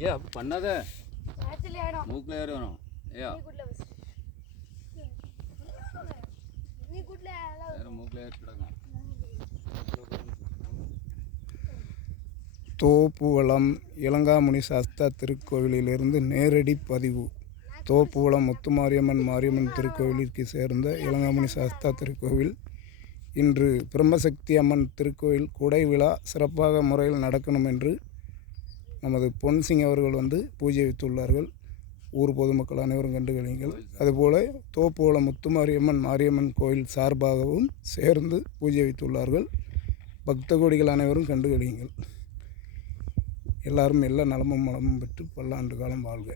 ஏ அப்படி பண்ணாத மூக்கில் ஏறி வேணும் ஏயா மூக்கில் ஏறி கிடக்கும். தோப்புவளம் இளங்காமுனி சாஸ்தா திருக்கோவிலிலிருந்து நேரடி பதிவு. தோப்புவளம் முத்துமாரியம்மன் மாரியம்மன் திருக்கோவிலிற்கு சேர்ந்த இளங்காமுனி சாஸ்தா திருக்கோவில் இன்று பிரம்மசக்தி அம்மன் திருக்கோவில் குடை விழா சிறப்பாக முறையில் நடக்கணும் என்று நமது பொன்சிங் அவர்கள் பூஜை வைத்துள்ளார்கள். ஊர் பொதுமக்கள் அனைவரும் கண்டுகளியுங்கள். அதுபோல தோப்புவளம் முத்துமாரியம்மன் மாரியம்மன் கோயில் சார்பாகவும் சேர்ந்து பூஜை வைத்துள்ளார்கள். பக்த கோடிகள் அனைவரும் கண்டுகளியுங்கள். எல்லாரும் எல்லா நலமும் வளமும் பெற்று பல்லாண்டு காலம் வாழ்க.